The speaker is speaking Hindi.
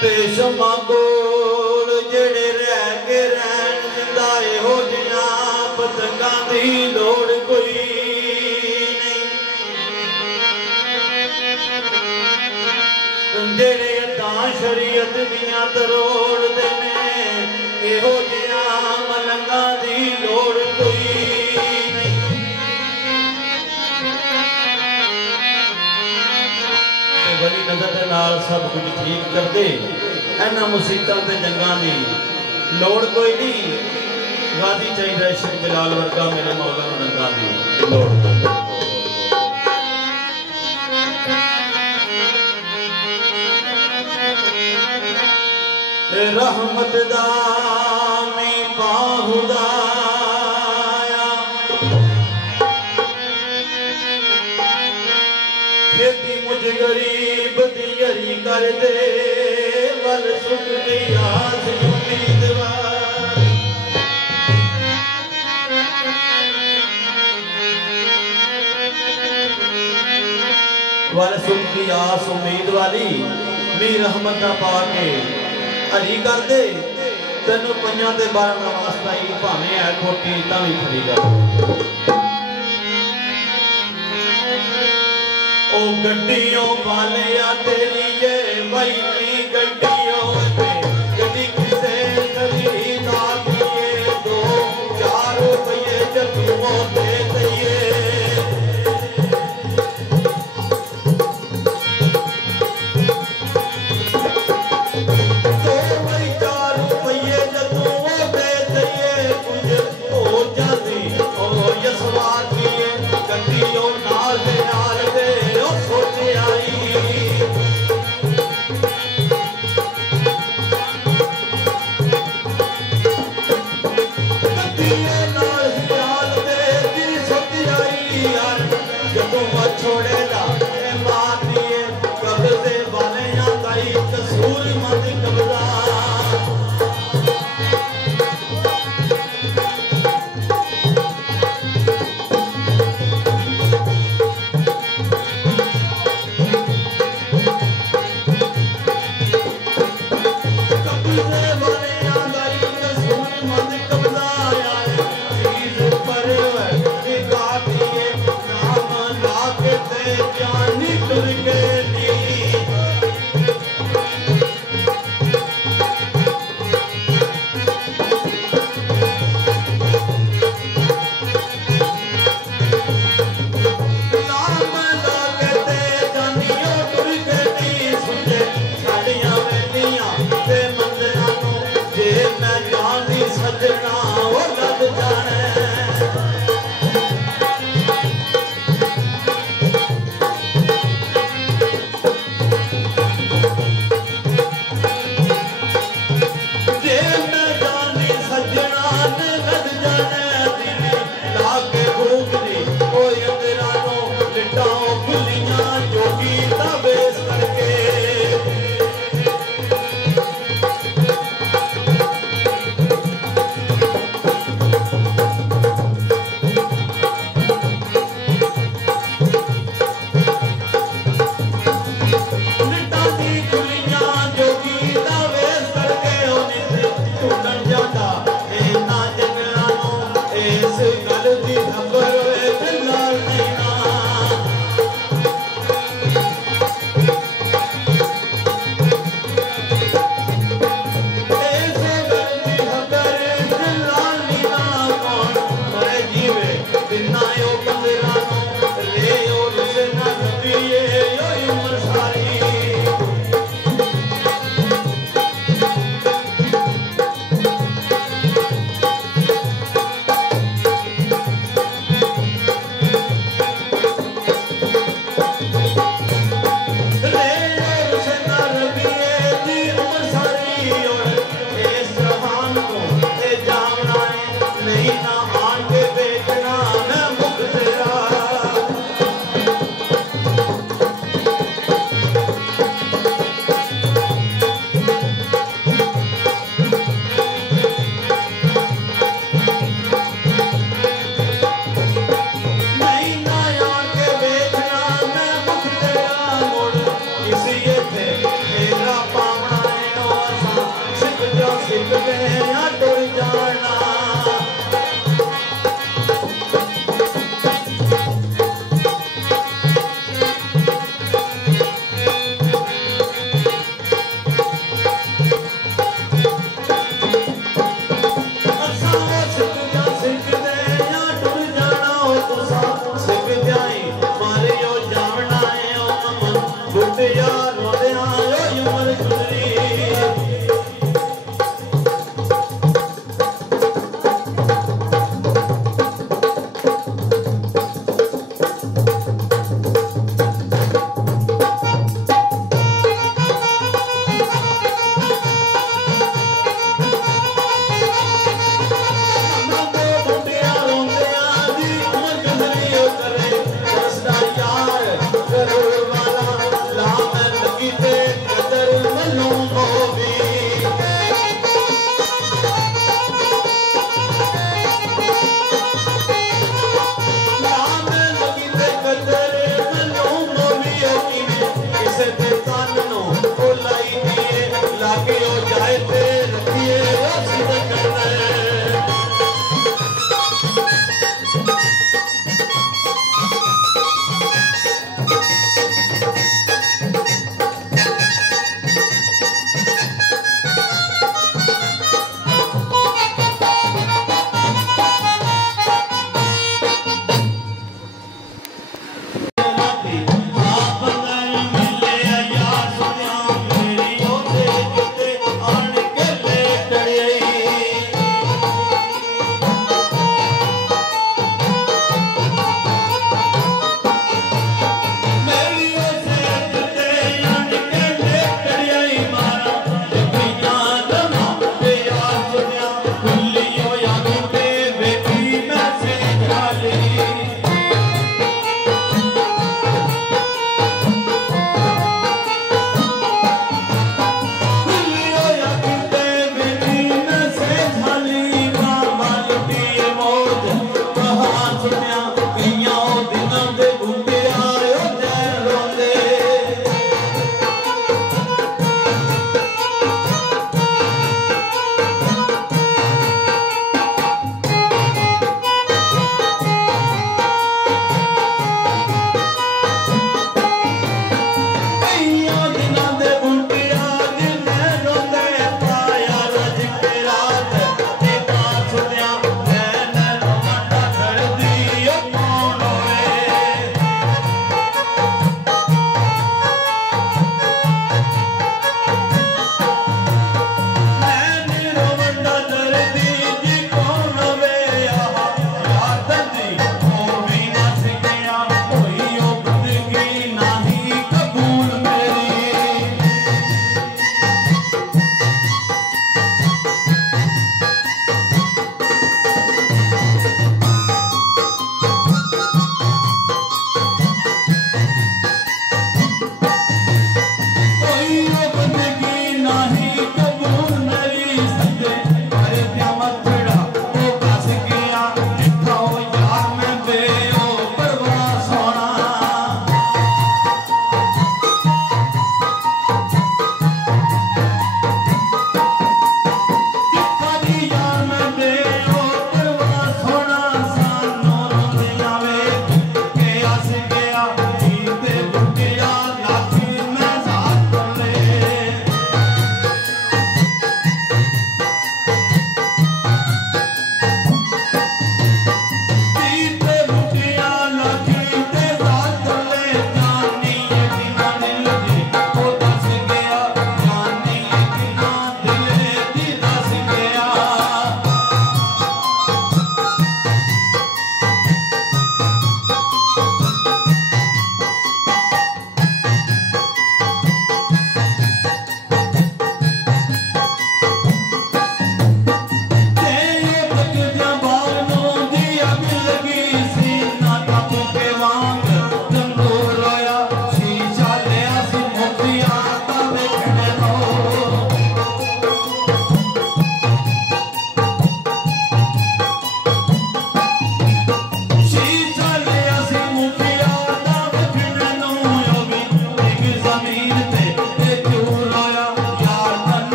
ते शमा कोल जेड़े रह के रहन जिंदा हो जिया पतंगा दी लोड़ कोई नहीं। जेड़े तां शरीयत दियां तरोड़ दे ने इहो जिया मलंगा दी लोड़ कोई नहीं। बड़ी नजर के नाल सब कुछ ठीक कर दे इन्हां मुसीबतां ते जंगां दी लोड़ कोई नहीं। गाजी चाहिए इश्क बिलाल वर्गा मेरे मौला नूं रंगां दी लोड़ रहमत दा मैं पाहुदाया खेती मुझ गरीब दी यरी कर दे वल सुख दी आस उम्मीदवार वल सुख दी आस उम्मीद वाली मी रहमत दा पाके हरी कर दे तेनू पंजां ते 12 वास्ता ही भावें है खोटी तां भी खड़ी कर ओ गड्डियों वाले तेरी ये वही